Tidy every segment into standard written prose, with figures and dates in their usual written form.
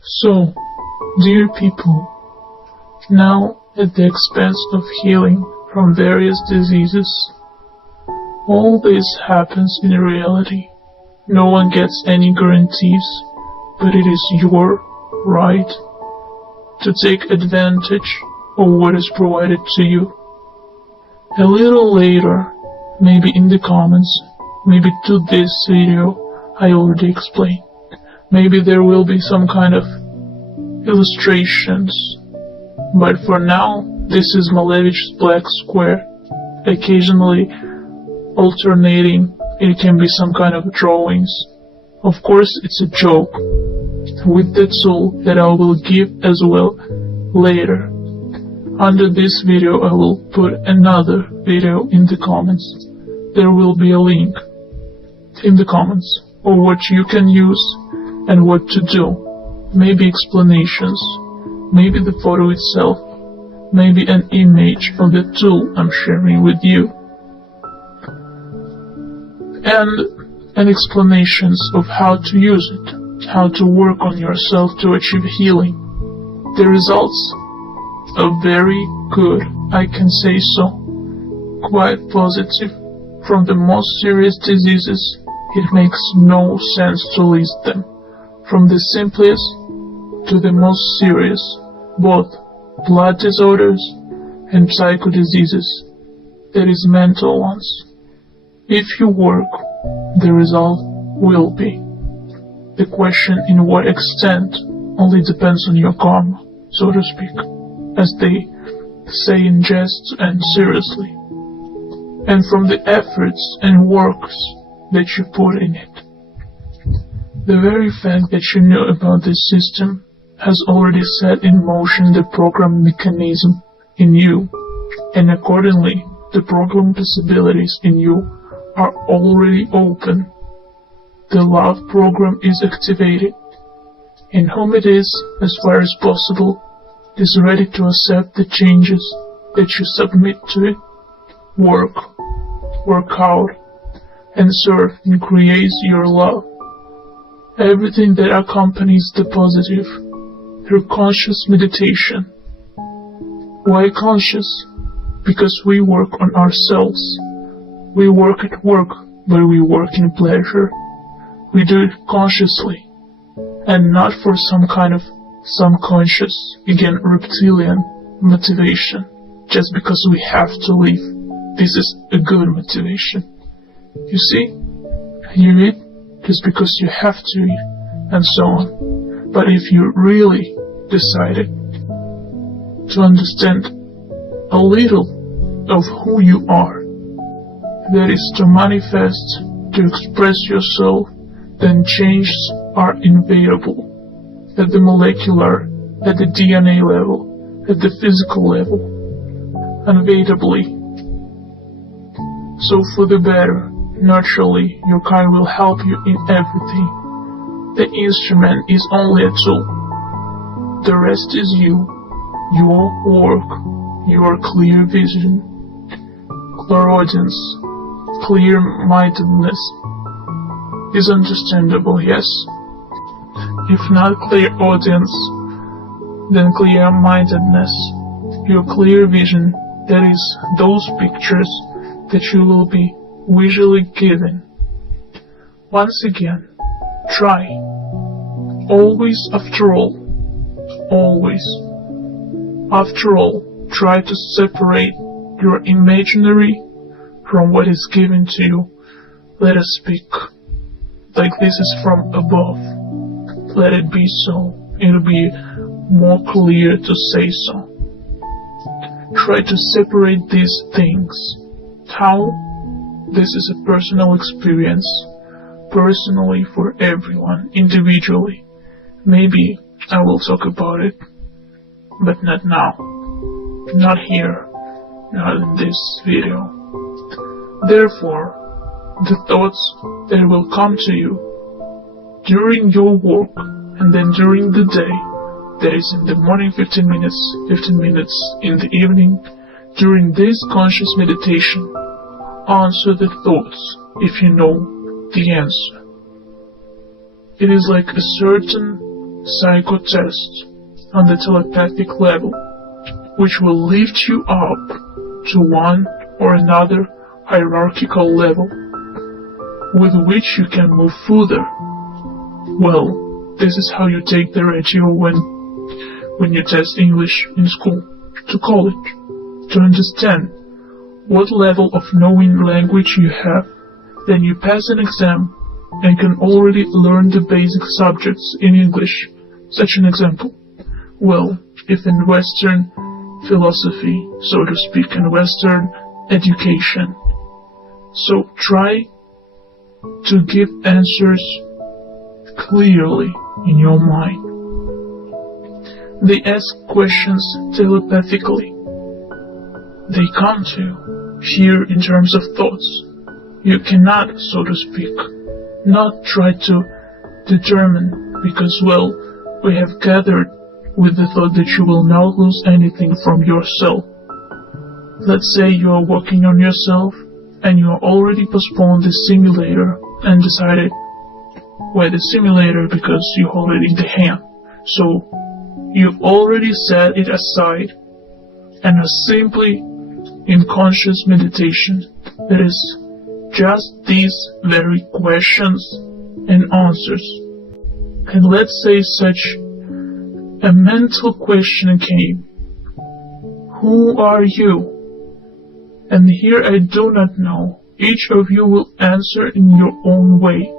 So, dear people, now at the expense of healing from various diseases, all this happens in reality. No one gets any guarantees, but it is your right to take advantage of what is provided to you. A little later, maybe in the comments, maybe to this video, I already explained. Maybe there will be some kind of illustrations, but for now, this is Malevich's black square, occasionally alternating. It can be some kind of drawings. Of course, it's a joke, with the tool that I will give as well later. Under this video, I will put another video in the comments. There will be a link in the comments of what you can use and what to do. Maybe explanations, maybe the photo itself, maybe an image of the tool I'm sharing with you, and explanations of how to use it, how to work on yourself to achieve healing. The results are very good, I can say so, quite positive. From the most serious diseases, it makes no sense to list them. From the simplest to the most serious, both blood disorders and psycho diseases, that is mental ones. If you work, the result will be. The question in what extent only depends on your karma, so to speak, as they say in jest and seriously, and from the efforts and works that you put in it. The very fact that you know about this system has already set in motion the program mechanism in you, and accordingly, the program possibilities in you are already open. The love program is activated, and whom it is, as far as possible, is ready to accept the changes that you submit to it. Work out, and serve and create your love. Everything that accompanies the positive through conscious meditation. Why conscious? Because we work on ourselves. We work at work, but we work in pleasure. We do it consciously, and not for some kind of subconscious, again reptilian motivation, just because we have to live. This is a good motivation. You see? You eat just because you have to eat, and so on. But if you really decided to understand a little of who you are, that is to manifest, to express yourself, then changes are inevitable. At the molecular, at the DNA level, at the physical level, inevitably. So for the better, naturally, your kind will help you in everything. The instrument is only a tool. The rest is you, your work, your clear vision, clairaudience, clear-mindedness is understandable, yes. If not clairaudience, then clear-mindedness, your clear vision, that is, those pictures that you will be visually given. Once again, try. Always, after all, try to separate your imaginary from what is given to you. Let us speak like this is from above. Let it be so. It'll be more clear to say so. Try to separate these things. How? This is a personal experience, personally for everyone, individually. Maybe I will talk about it, but not now, not here, not in this video. Therefore, the thoughts that will come to you during your work and then during the day, that is in the morning 15 minutes in the evening, during this conscious meditation, answer the thoughts if you know the answer. It is like a certain psycho test on the telepathic level, which will lift you up to one or another hierarchical level, with which you can move further. Well, this is how you take the ratio when you test English in school, to college, to understand what level of knowing language you have. Then you pass an exam and can already learn the basic subjects in English. Such an example. Well, if in Western philosophy, so to speak, in Western education. So try to give answers clearly in your mind. They ask questions telepathically. They come to you here in terms of thoughts. You cannot, so to speak, not try to determine, because, well, we have gathered with the thought that you will not lose anything from yourself. Let's say you are working on yourself and you already postponed the simulator and decided, why the simulator? Because you hold it in the hand. So you've already set it aside and are simply in conscious meditation. That is just these very questions and answers. And let's say such a mental question came. Who are you? And here I do not know. Each of you will answer in your own way.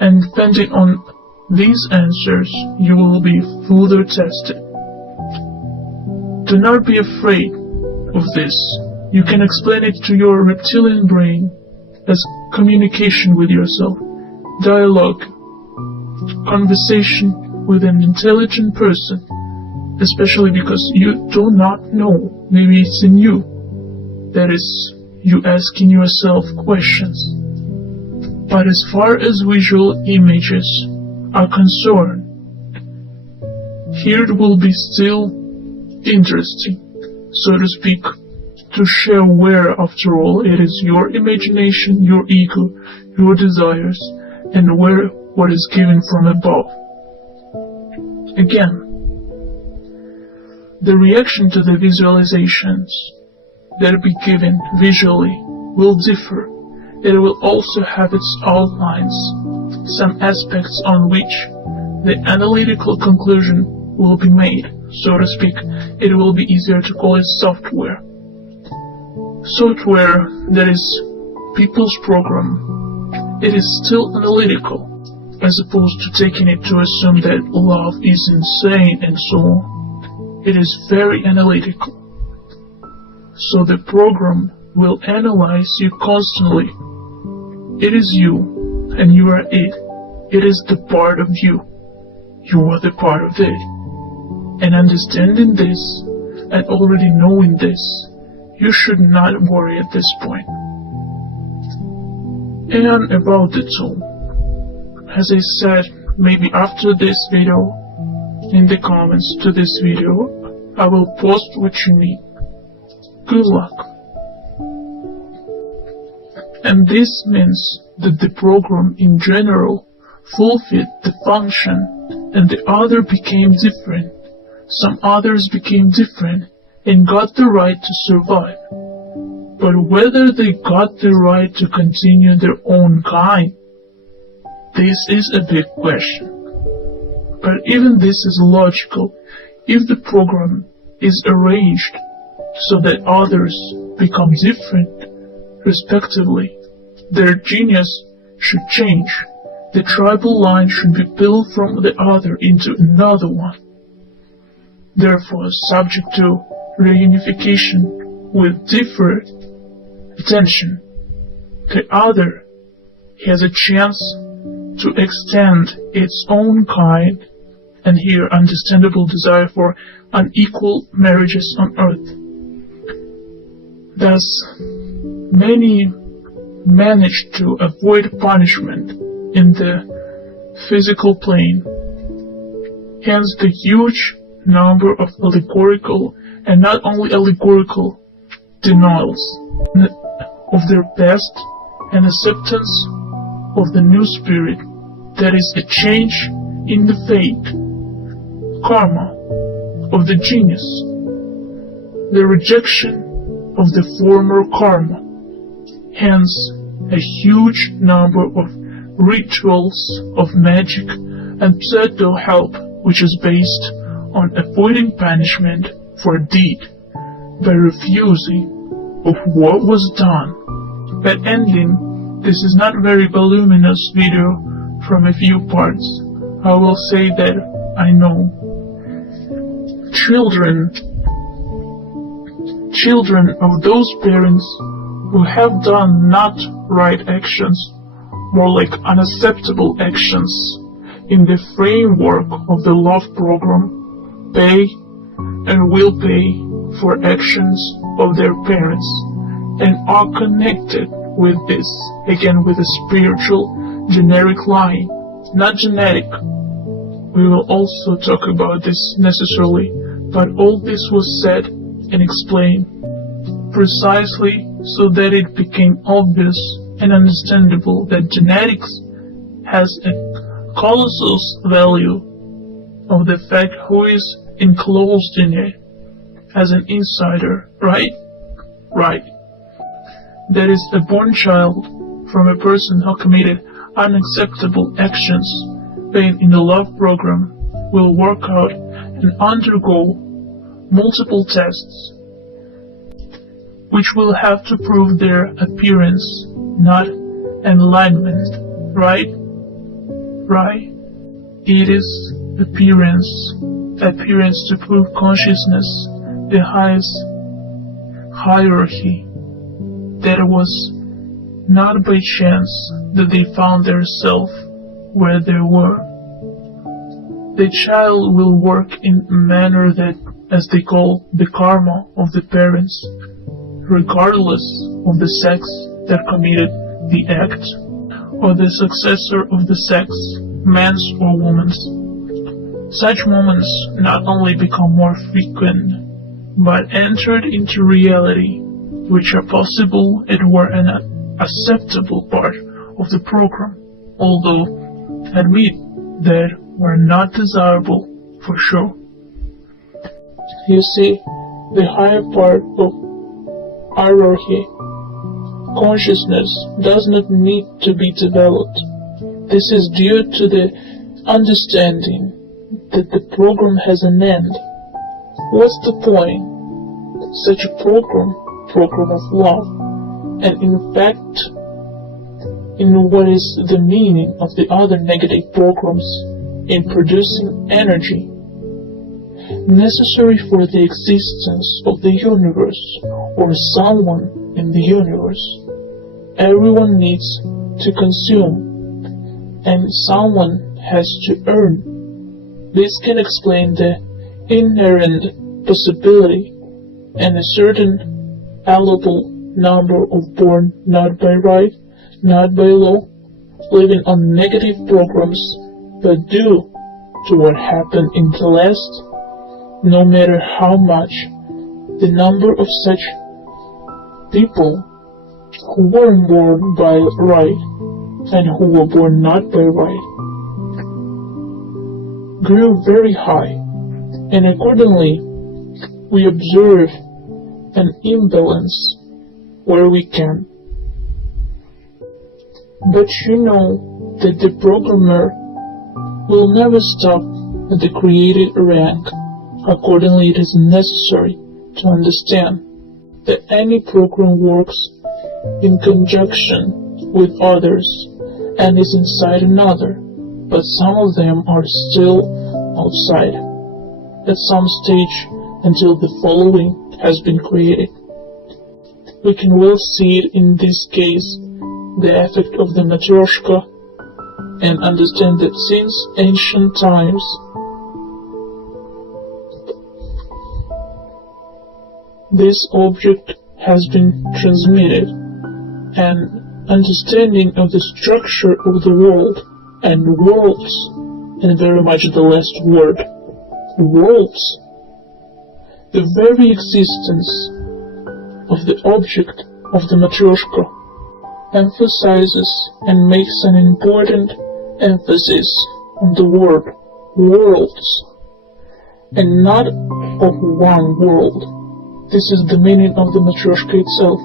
And depending on these answers, you will be further tested. Do not be afraid of this. You can explain it to your reptilian brain as communication with yourself, dialogue, conversation with an intelligent person, especially because you do not know. Maybe it's in you. That is, you asking yourself questions. But as far as visual images are concerned, here it will be still interesting, so to speak, to share where, after all, it is your imagination, your ego, your desires, and where what is given from above. Again, the reaction to the visualizations that be given visually will differ. It will also have its outlines, some aspects on which the analytical conclusion will be made, so to speak. It will be easier to call it software. Software that is people's program. It is still analytical, as opposed to taking it to assume that love is insane and so on. It is very analytical. So the program will analyze you constantly. It is you, and you are it. It is the part of you. You are the part of it. And understanding this, and already knowing this, you should not worry at this point. And about the tool. As I said, maybe after this video, in the comments to this video, I will post what you need. Good luck. And this means that the program in general fulfilled the function and the other became different. Some others became different and got the right to survive. But whether they got the right to continue their own kind, this is a big question. But even this is logical. If the program is arranged so that others become different, respectively, their genius should change. The tribal line should be built from the other into another one. Therefore, subject to reunification with different attention, the other has a chance to extend its own kind, and here understandable desire for unequal marriages on earth. Thus, many manage to avoid punishment in the physical plane. Hence the huge number of allegorical, and not only allegorical, denials of their past and acceptance of the new spirit, that is a change in the fate karma of the genius, the rejection of the former karma. Hence, a huge number of rituals of magic and pseudo-help which is based on avoiding punishment for a deed by refusing of what was done. But ending, this is not very voluminous video from a few parts. I will say that I know. Children of those parents who have done not right actions, more like unacceptable actions, in the framework of the love program, pay and will pay for actions of their parents, and are connected with this, again with a spiritual, generic line, not genetic. We will also talk about this necessarily, but all this was said and explained precisely so that it became obvious and understandable that genetics has a colossal value of the fact who is enclosed in it as an insider, right? Right. That is, a born child from a person who committed unacceptable actions pain in the love program will work out and undergo multiple tests which will have to prove their appearance, not enlightenment, right? Right? It is appearance to prove consciousness, the highest hierarchy. That it was not by chance that they found themselves where they were. The child will work in a manner that, as they call, the karma of the parents, regardless of the sex that committed the act, or the successor of the sex, man's or woman's. Such moments not only become more frequent, but entered into reality, which are possible and were an acceptable part of the program, although admit that were not desirable for sure. You see, the higher part of hierarchy, consciousness, does not need to be developed. This is due to the understanding that the program has an end. What's the point? Such a program of love, and in fact, in what is the meaning of the other negative programs in producing energy necessary for the existence of the universe or someone in the universe. Everyone needs to consume, and someone has to earn. This can explain the inherent possibility and a certain allowable number of born not by right, not by law, living on negative programs, but due to what happened in the last, no matter how much the number of such people who weren't born by right and who were born not by right grew very high, and accordingly we observe an imbalance where we can. But you know that the programmer will never stop at the created rank. Accordingly, it is necessary to understand that any program works in conjunction with others and is inside another, but some of them are still outside at some stage until the following has been created. We can well see it in this case, the effect of the Matryoshka, and understand that since ancient times this object has been transmitted, and understanding of the structure of the world and worlds, and very much the last word, worlds, the very existence of the object of the Matryoshka emphasizes and makes an important emphasis on the word worlds. and not of one world. This is the meaning of the Matryoshka itself.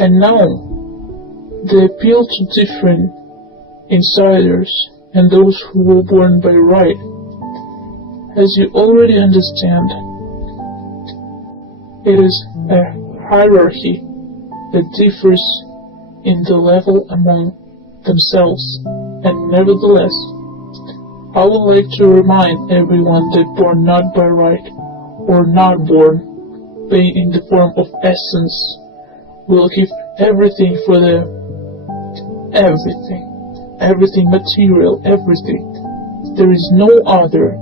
And now, the appeal to different insiders and those who were born by right. As you already understand, it is a hierarchy that differs in the level among themselves, and nevertheless, I would like to remind everyone that born not by right or not born, being in the form of essence, will give everything for the everything material, everything. There is no other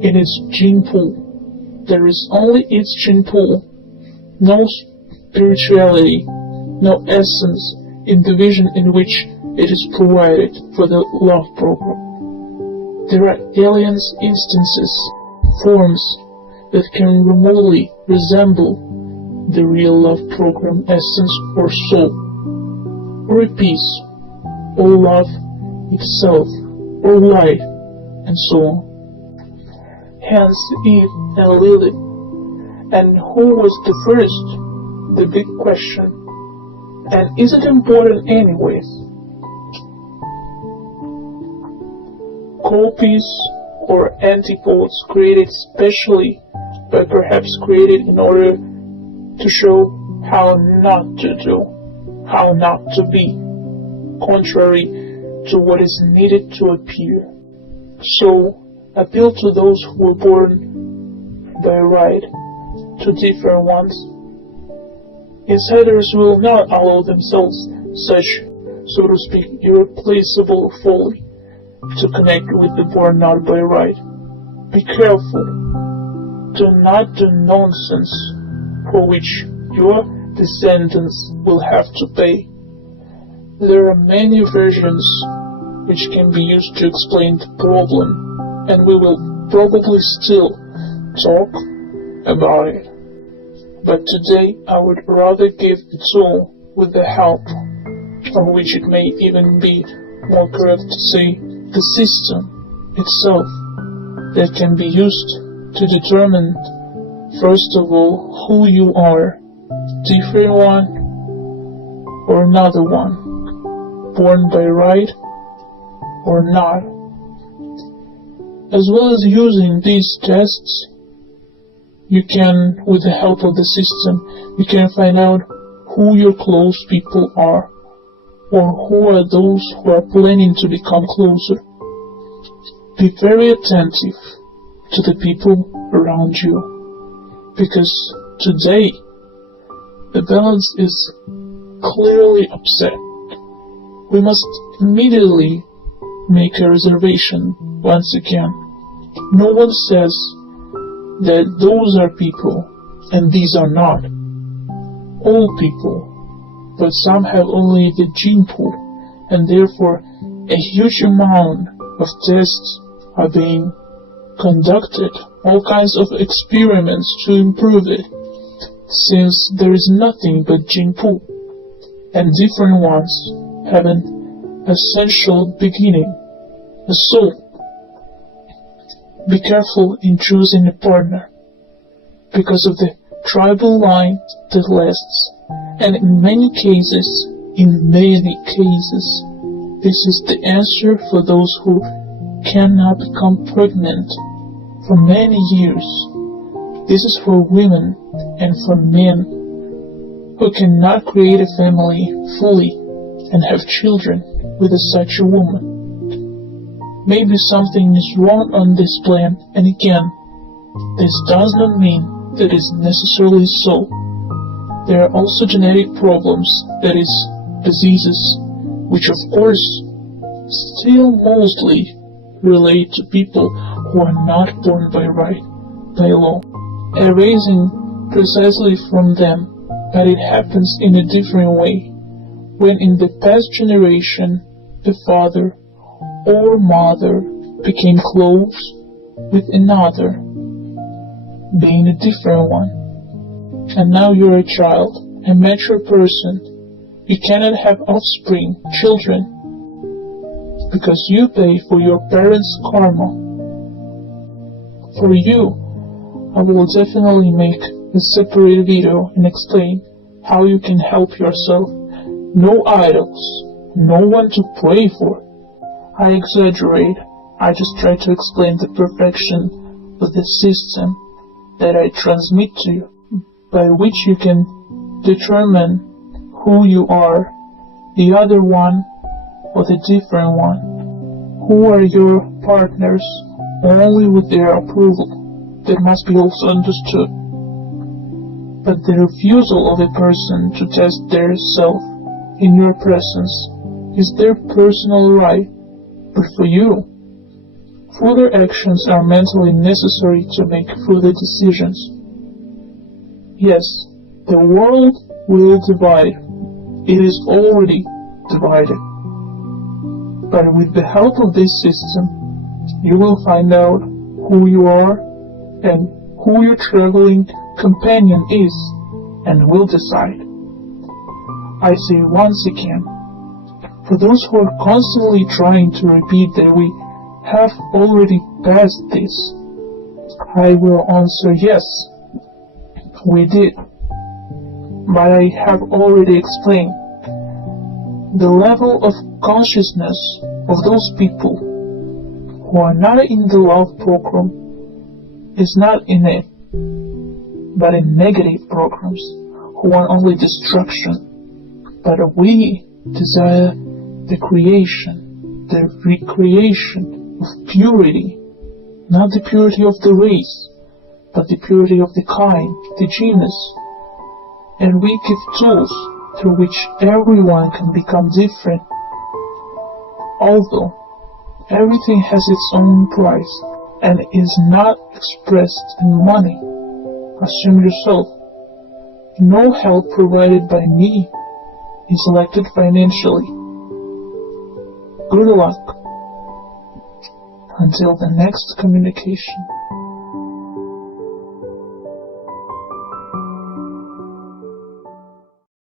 in its gene pool. There is only its gene pool, no spirituality, no essence in the vision in which it is provided for the love program. There are alien instances, forms that can remotely resemble the real love program essence or soul, or a piece, or love itself, or light, and so on. Hence Eve and Lilith. And who was the first? The big question. And is it important anyways? Copies or antipodes created specially, but perhaps created in order to show how not to do, how not to be, contrary to what is needed to appear. So, appeal to those who were born by right, to different ones. Insiders will not allow themselves such, so to speak, irreplaceable folly to connect with the born not by right. Be careful. Do not do nonsense for which your descendants will have to pay. There are many versions which can be used to explain the problem, and we will probably still talk about it. But today I would rather give the tool with the help, of which it may even be more correct to say the system itself, that can be used to determine, first of all, who you are, different one or another one, born by right or not. As well as using these tests, you can, with the help of the system, you can find out who your close people are, or who are those who are planning to become closer. Be very attentive to the people around you, because today the balance is clearly upset. We must immediately make a reservation once again. No one says that those are people and these are not. All people, but some have only the gene pool, and therefore a huge amount of tests are being conducted, all kinds of experiments to improve it, since there is nothing but gene pool, and different ones have an essential beginning, a soul. Be careful in choosing a partner, because of the tribal line that lasts, and in many cases, this is the answer for those who cannot become pregnant for many years. This is for women and for men who cannot create a family fully and have children with such a woman. Maybe something is wrong on this plan, and again, this does not mean that it's necessarily so. There are also genetic problems, that is, diseases, which of course still mostly relate to people who are not born by right, by law, arising precisely from them, but it happens in a different way, when in the past generation the father or mother became close with another, being a different one, and now you're a child, a mature person. You cannot have offspring, children, because you pay for your parents' karma. For you, I will definitely make a separate video and explain how you can help yourself. No idols, no one to pray for. I exaggerate. I just try to explain the perfection of the system that I transmit to you, by which you can determine who you are, the other one or the different one. Who are your partners only with their approval. That must be also understood. But the refusal of a person to test their self in your presence is their personal right, but for you, further actions are mentally necessary to make further decisions. Yes, the world will divide. It is already divided. But with the help of this system, you will find out who you are and who your traveling companion is, and will decide. I say once again, for those who are constantly trying to repeat that we have already passed this, I will answer yes, we did. But I have already explained the level of consciousness of those people who are not in the love program is not in it, but in negative programs, who want only destruction. But we desire the creation, the recreation of purity, not the purity of the race, but the purity of the kind, the genus. And we give tools through which everyone can become different. Although everything has its own price and is not expressed in money, assume yourself, no help provided by me is selected financially. Good luck. Until the next communication.